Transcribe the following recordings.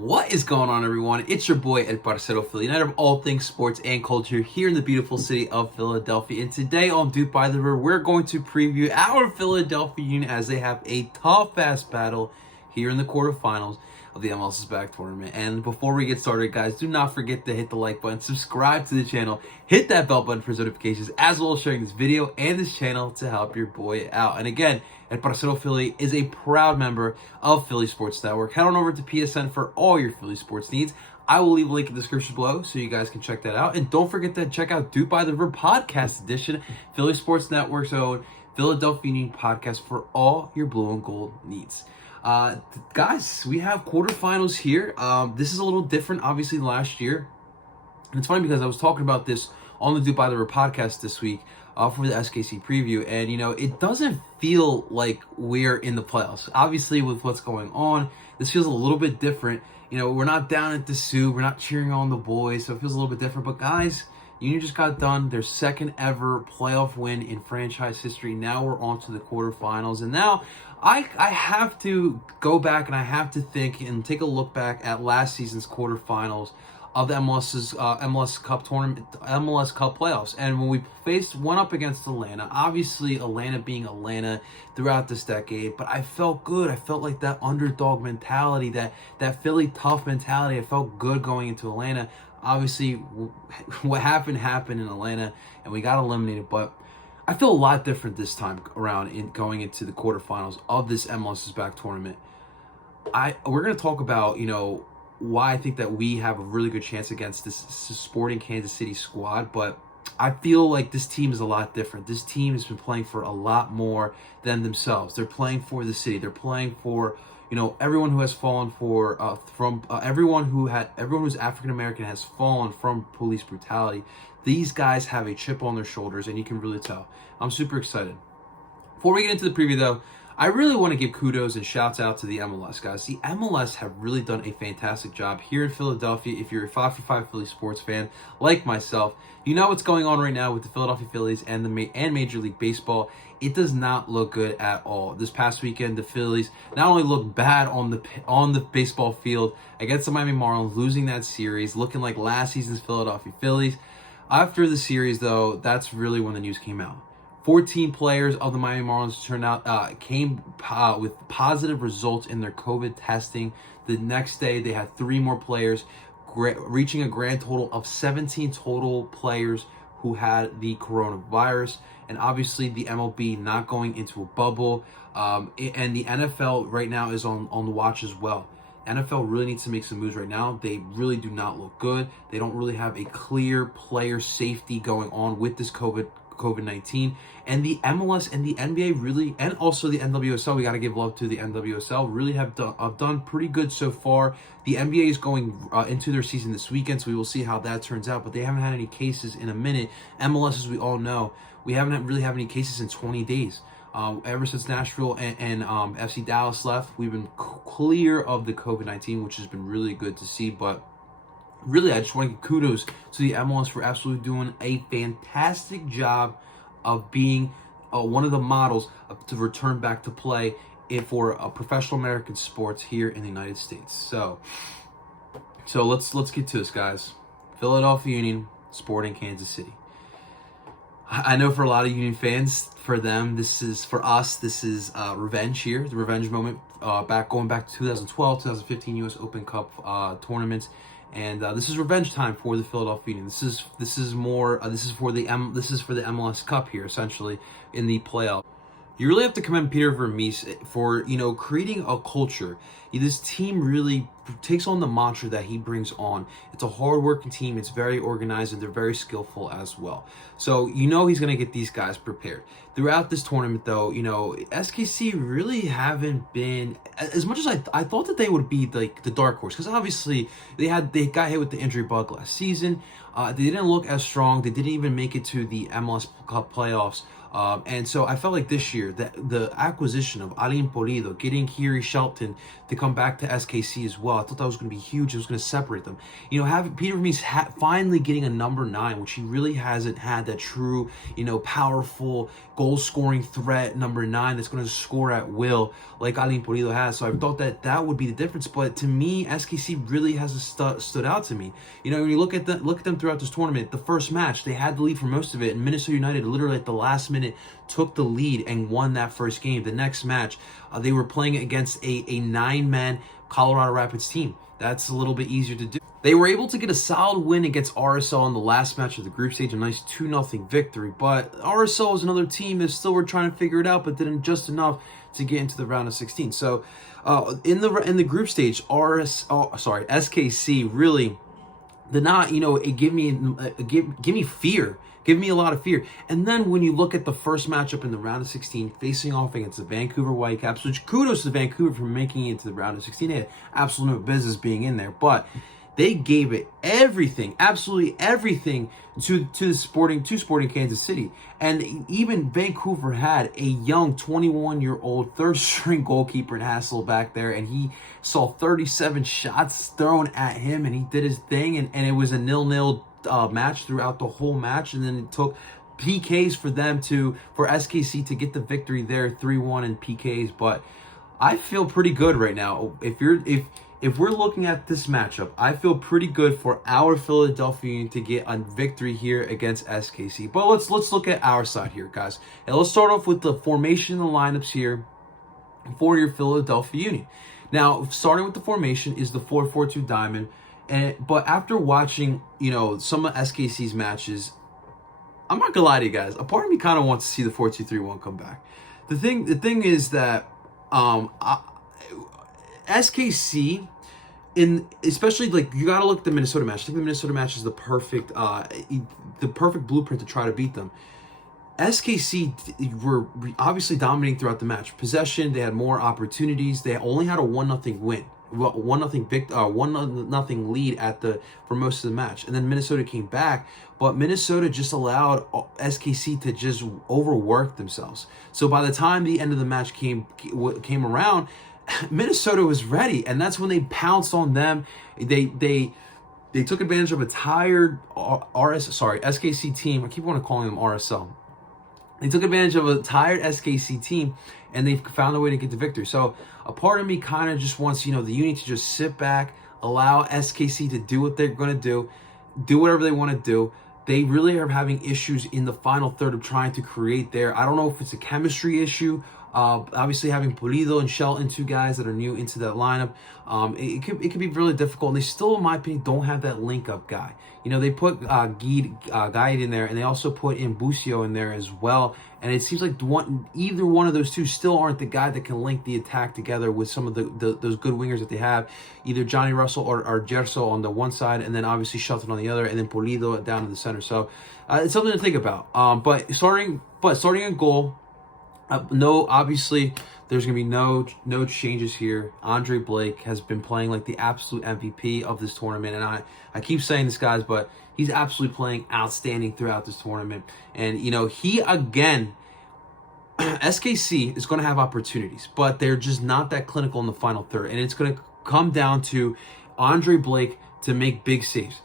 What is going on, everyone? It's your boy, El Parcero Philly, night of all things sports and culture here in the beautiful city of Philadelphia. And today on DOOP by the River, we're going to preview our Philadelphia Union as they have a tough-ass battle here in the quarterfinals of the MLS is Back tournament. And before we get started, guys, do not forget to hit the like button, subscribe to the channel, hit that bell button for notifications, as well as sharing this video and this channel to help your boy out. And again, El Parcero Philly is a proud member of Philly Sports Network. Head on over to PSN for all your Philly sports needs. I will leave a link in the description below so you guys can check that out. And don't forget to check out DOOP by the River Podcast Edition, Philly Sports Network's own Philadelphia Union podcast for all your blue and gold needs. Guys, we have quarterfinals here. This is a little different, obviously, than last year. And it's funny because I was talking about this on the DOOP by the River podcast this week for the SKC preview. And, it doesn't feel like we're in the playoffs. Obviously, with what's going on, this feels a little bit different. We're not down at the Sioux. We're not cheering on the boys. So it feels a little bit different. But, guys, Union just got done their second ever playoff win in franchise history. Now we're on to the quarterfinals. And now I have to go back and I have to think and take a look back at last season's quarterfinals of the MLS Cup tournament, MLS Cup playoffs. And when we went up against Atlanta, obviously Atlanta being Atlanta throughout this decade, but I felt good. I felt like that underdog mentality, that Philly tough mentality. I felt good going into Atlanta. Obviously, what happened in Atlanta, and we got eliminated. But I feel a lot different this time around in going into the quarterfinals of this MLS is Back tournament. We're going to talk about, why I think that we have a really good chance against this Sporting Kansas City squad. But I feel like this team is a lot different. This team has been playing for a lot more than themselves. They're playing for the city. They're playing for everyone who has fallen everyone who's African American has fallen from police brutality. These guys have a chip on their shoulders, and you can really tell. I'm super excited. Before we get into the preview, though, I really want to give kudos and shouts out to the MLS, guys. The MLS have really done a fantastic job here in Philadelphia. If you're a 5-for-5 Philly sports fan like myself, you know what's going on right now with the Philadelphia Phillies and Major League Baseball. It does not look good at all. This past weekend, the Phillies not only looked bad on the baseball field against the Miami Marlins, losing that series, looking like last season's Philadelphia Phillies. After the series, though, that's really when the news came out. 14 players of the Miami Marlins came with positive results in their COVID testing. The next day, they had 3 more players, reaching a grand total of 17 total players who had the coronavirus. And obviously, the MLB not going into a bubble. And the NFL right now is on the watch as well. NFL really needs to make some moves right now. They really do not look good. They don't really have a clear player safety going on with this COVID-19. And the MLS and the NBA really, and also the NWSL, we got to give love to the NWSL, really have done pretty good so far. The NBA is going into their season this weekend, so we will see how that turns out. But they haven't had any cases in a minute. MLS, as we all know, we haven't really had any cases in 20 days. Ever since Nashville and FC Dallas left, we've been clear of the COVID-19, which has been really good to see. But really, I just want to give kudos to the MLS for absolutely doing a fantastic job of being one of the models to return back to play for professional American sports here in the United States. So let's get to this, guys. Philadelphia Union, Sporting Kansas City. I know for a lot of Union fans, for them, this is revenge here, the revenge moment. Going back to 2012, 2015 U.S. Open Cup tournaments. And this is revenge time for the Philadelphia Union. This is for the MLS Cup here, essentially, in the playoff. You really have to commend Peter Vermees for creating a culture. This team really takes on the mantra that he brings on. It's a hard-working team. It's very organized, and they're very skillful as well. So he's going to get these guys prepared. Throughout this tournament, though, SKC really haven't been as much as I thought that they would be like the dark horse, because obviously they got hit with the injury bug last season. They didn't look as strong. They didn't even make it to the MLS Cup playoffs. And so I felt like this year that the acquisition of Alin Polido, getting Kiri Shelton to come back to SKC as well. I thought that was going to be huge. It was going to separate them. You know, having Peter Vermees finally getting a number 9, which he really hasn't had, that true, you know, powerful goal-scoring threat number 9 that's going to score at will like Alin Pulido has. So I thought that that would be the difference. But to me, SKC really hasn't stood out to me. You know, when you look at them throughout this tournament, the first match, they had the lead for most of it, and Minnesota United literally at the last minute took the lead and won that first game. The next match, they were playing against a 9-man Colorado Rapids team. That's a little bit easier to do. They were able to get a solid win against RSL in the last match of the group stage, a nice 2-0 victory. But RSL is another team that still were trying to figure it out, but didn't just enough to get into the round of 16. So in the group stage, SKC really did not, you know, it give me fear. Give me a lot of fear. And then when you look at the first matchup in the round of 16, facing off against the Vancouver Whitecaps, which kudos to Vancouver for making it to the round of 16. They had absolutely no business being in there, but they gave it everything, absolutely everything to Sporting Kansas City. And even Vancouver had a young 21-year-old third-string goalkeeper in Hasselback there, and he saw 37 shots thrown at him, and he did his thing, and it was a 0-0 match throughout the whole match. And then it took PKs for SKC to get the victory there, 3-1 in PKs. But I feel pretty good right now. If we're looking at this matchup, I feel pretty good for our Philadelphia Union to get a victory here against SKC. But let's look at our side here, guys. And let's start off with the formation and the lineups here for your Philadelphia Union. Now, starting with the formation is the 4-4-2 diamond. But after watching, you know, some of SKC's matches, I'm not gonna lie to you guys. A part of me kind of wants to see the 4-2-3-1 come back. The thing is that SKC, especially like, you got to look at the Minnesota match. I think the Minnesota match is the perfect blueprint to try to beat them. SKC were obviously dominating throughout the match. Possession, they had more opportunities. They only had a 1-0 win. 1-0 lead for most of the match, and then Minnesota came back, but Minnesota just allowed SKC to just overwork themselves. So by the time the end of the match came around, Minnesota was ready, and that's when they pounced on them. They took advantage of a tired SKC team. I keep wanting to call them RSL. They took advantage of a tired SKC team, and they found a way to get the victory. So a part of me kind of just wants, you know, the Union to just sit back, allow SKC to do what they're going to do whatever they want to do. They really are having issues in the final third of trying to create there. I don't know if it's a chemistry issue. Obviously having Pulido and Shelton, 2 guys that are new into that lineup, it could be really difficult. And they still, in my opinion, don't have that link-up guy. You know, they put Guide in there, and they also put in Bucio in there as well. And it seems like either one of those two still aren't the guy that can link the attack together with some of those good wingers that they have, either Johnny Russell or Gerso on the one side, and then obviously Shelton on the other, and then Pulido down in the center. So it's something to think about. But starting a goal. No, obviously, there's going to be no changes here. Andre Blake has been playing like the absolute MVP of this tournament. And I keep saying this, guys, but he's absolutely playing outstanding throughout this tournament. And, you know, he, again, SKC is going to have opportunities, but they're just not that clinical in the final third. And it's going to come down to Andre Blake to make big saves.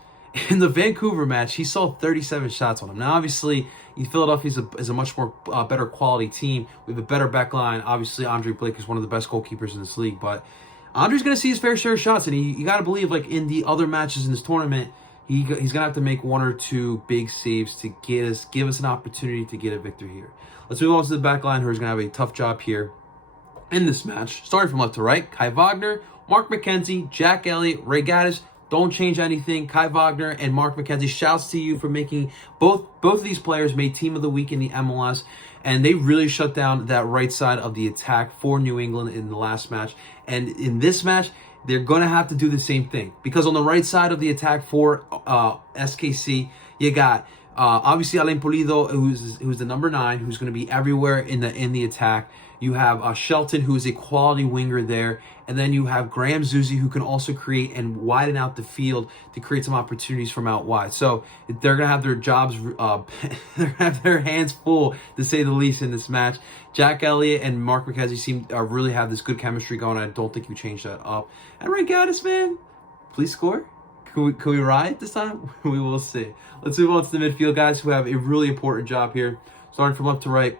In the Vancouver match, he saw 37 shots on him. Now, obviously, Philadelphia is a much more better quality team. We have a better back line. Obviously, Andre Blake is one of the best goalkeepers in this league. But Andre's going to see his fair share of shots. And you got to believe, like, in the other matches in this tournament, he's going to have to make 1 or 2 big saves to give us an opportunity to get a victory here. Let's move on to the back line, who's going to have a tough job here in this match. Starting from left to right, Kai Wagner, Mark McKenzie, Jack Elliott, Ray Gaddis. Don't change anything. Kai Wagner and Mark McKenzie, shouts to you for making both of these players made Team of the Week in the MLS, and they really shut down that right side of the attack for New England in the last match. And in this match, they're going to have to do the same thing, because on the right side of the attack for SKC, you got Obviously, Alain Pulido, who's the number 9, who's going to be everywhere in the attack. You have Shelton, who's a quality winger there, and then you have Graham Zusi, who can also create and widen out the field to create some opportunities from out wide. So they're going to have their jobs, they're going to have their hands full, to say the least, in this match. Jack Elliott and Mark McKenzie seem really have this good chemistry going. I don't think you change that up. And Ray Gaddis, man, please score. Can we ride this time? We will see. Let's move on to the midfield guys who have a really important job here. Starting from left to right.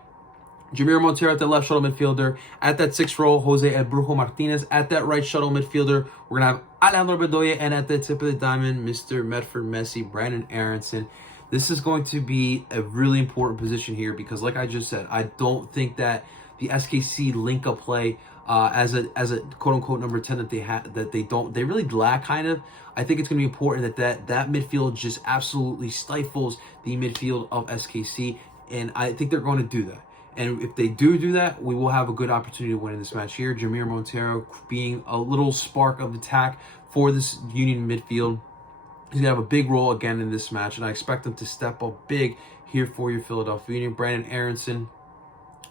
Jamir Montero at the left shuttle midfielder. At that 6th role, Jose El Brujo Martinez. At that right shuttle midfielder, we're going to have Alejandro Bedoya. And at the tip of the diamond, Mr. Medford Messi, Brandon Aronson. This is going to be a really important position here because, like I just said, I don't think that the SKC link-up play as a quote-unquote number 10 that they really lack, kind of. I think it's going to be important that midfield just absolutely stifles the midfield of SKC, and I think they're going to do that. And if they do that, we will have a good opportunity to win in this match here. Jamir Montero being a little spark of attack for this Union midfield. He's going to have a big role again in this match, and I expect him to step up big here for your Philadelphia Union. Brandon Aronson,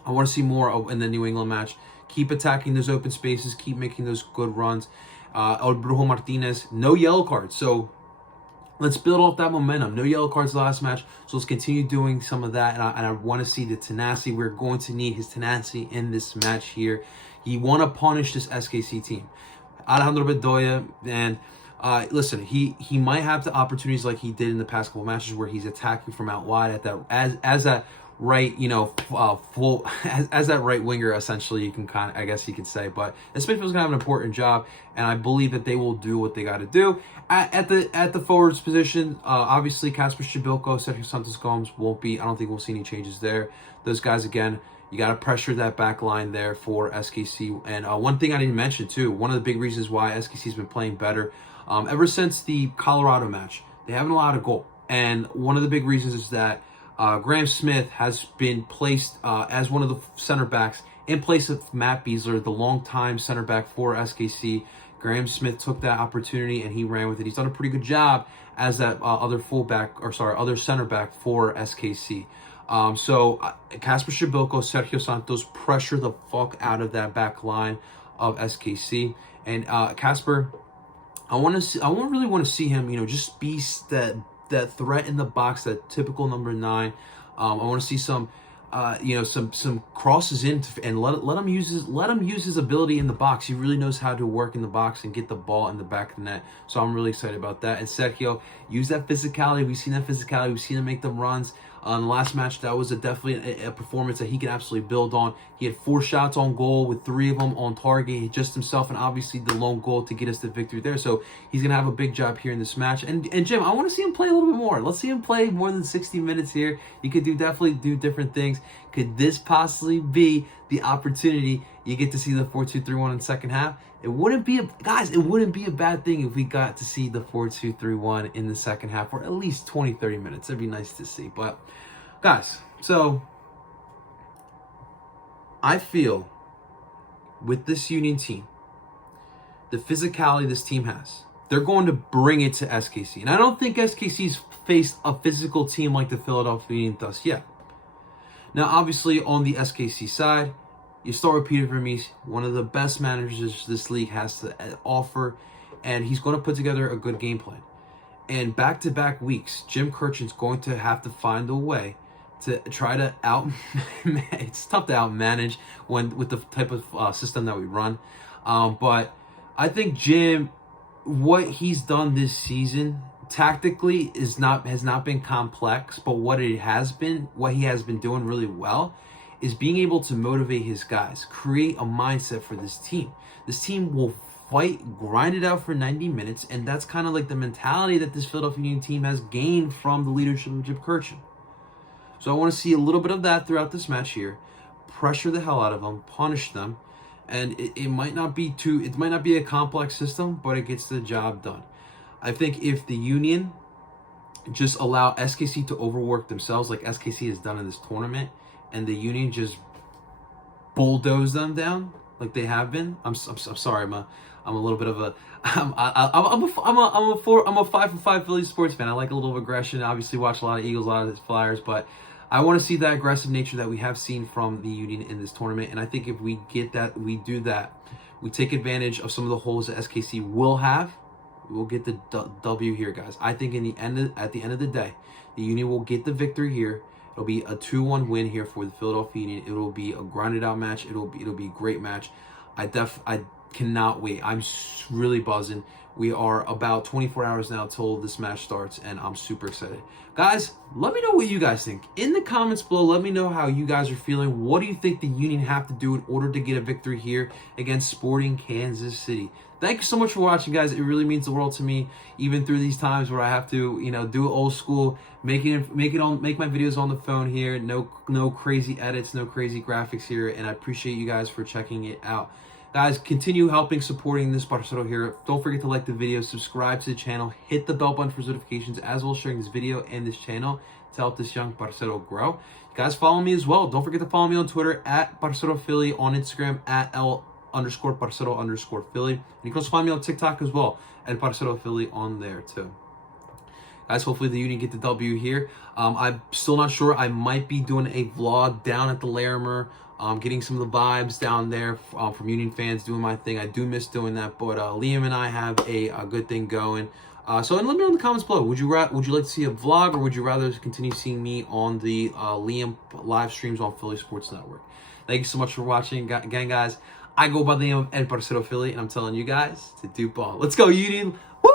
I want to see more in the New England match. Keep attacking those open spaces. Keep making those good runs. El Brujo Martinez, no yellow cards. So let's build off that momentum. No yellow cards last match. So let's continue doing some of that. And I want to see the tenacity. We're going to need his tenacity in this match here. You want to punish this SKC team. Alejandro Bedoya, and listen, he might have the opportunities like he did in the past couple matches where he's attacking from out wide at that as that right, full as that right winger, essentially, you can kind of, I guess you could say. But this midfield's gonna have an important job, and I believe that they will do what they got to do at the forwards position. Obviously, Kasper Shabilko, Sergio Santos Gomes won't be. I don't think we'll see any changes there. Those guys, again, you got to pressure that back line there for SKC. And one thing I didn't mention too, one of the big reasons why SKC's been playing better ever since the Colorado match, they haven't allowed a goal, and one of the big reasons is that Graham Smith has been placed as one of the center backs in place of Matt Beasler, the longtime center back for SKC. Graham Smith took that opportunity and he ran with it. He's done a pretty good job as that other center back for SKC. So Kasper Shabilko, Sergio Santos pressure the fuck out of that back line of SKC, and Kasper, I really want to see him, just be that threat in the box, that typical number 9. I want to see some crosses in and let him use his ability in the box. He really knows how to work in the box and get the ball in the back of the net. So I'm really excited about that. And Sergio, use that physicality. We've seen that physicality. We've seen him make them runs. In the last match, that was definitely a performance that he can absolutely build on. He had 4 shots on goal with 3 of them on target. He just himself, and obviously the lone goal to get us the victory there. So he's going to have a big job here in this match. And Jim, I want to see him play a little bit more. Let's see him play more than 60 minutes here. He could definitely do different things. Could this possibly be the opportunity you get to see the 4-2-3-1 in the second half? It wouldn't be a bad thing if we got to see the 4-2-3-1 in the second half for at least 20-30 minutes. It'd be nice to see. But guys, so I feel with this Union team, the physicality this team has, they're going to bring it to SKC. And I don't think SKC's faced a physical team like the Philadelphia Union thus yet. Now, obviously, on the SKC side, you start with Peter Vermees, one of the best managers this league has to offer, and he's going to put together a good game plan. And back-to-back weeks, Jim Kirchin's going to have to find a way to try to it's tough to outmanage with the type of system that we run. But I think Jim, what he's done this season tactically has not been complex, but what he has been doing really well is being able to motivate his guys, create a mindset for this team. This team will fight, grind it out for 90 minutes, and that's kind of like the mentality that this Philadelphia Union team has gained from the leadership of Jim Kirchin. So I want to see a little bit of that throughout this match here. Pressure the hell out of them, punish them, and it might not be a complex system, but it gets the job done. I think if the Union just allow SKC to overwork themselves like SKC has done in this tournament, and the Union just bulldoze them down like they have been. I'm sorry, I'm a little bit of a I'm a 5-for-5 Philly sports fan. I like a little aggression. Obviously, watch a lot of Eagles, a lot of Flyers, but I want to see that aggressive nature that we have seen from the Union in this tournament. And I think if we get that, we do that, we take advantage of some of the holes that SKC will have. We'll get the W here, guys. I think at the end of the day, the Union will get the victory here. It'll be a 2-1 win here for the Philadelphia Union. It will be a grinded out match. It'll be a great match. I cannot wait. I'm really buzzing. We are about 24 hours now till this match starts, and I'm super excited. Guys, let me know what you guys think. In the comments below, let me know how you guys are feeling. What do you think the Union have to do in order to get a victory here against Sporting Kansas City? Thank you so much for watching, guys. It really means the world to me, even through these times where I have to, do it old school, make my videos on the phone here. No crazy edits, no crazy graphics here, and I appreciate you guys for checking it out. Guys, continue supporting this parcero here. Don't forget to like the video, subscribe to the channel, hit the bell button for notifications, as well as sharing this video and this channel to help this young parcero grow. You guys follow me as well. Don't forget to follow me on Twitter at parcerophilly, on Instagram at L_parcero_Philly. And you can also find me on TikTok as well at parcerophilly on there too. Guys, hopefully the Union get the W here. I'm still not sure. I might be doing a vlog down at the Larimer, getting some of the vibes down there from Union fans, doing my thing. I do miss doing that, but Liam and I have a good thing going. So let me know in the comments below. Would you like to see a vlog, or would you rather continue seeing me on the Liam live streams on Philly Sports Network? Thank you so much for watching. Again, guys, I go by the name of Ed Parcero Philly, and I'm telling you guys to DOOP on. Let's go, Union. Woo!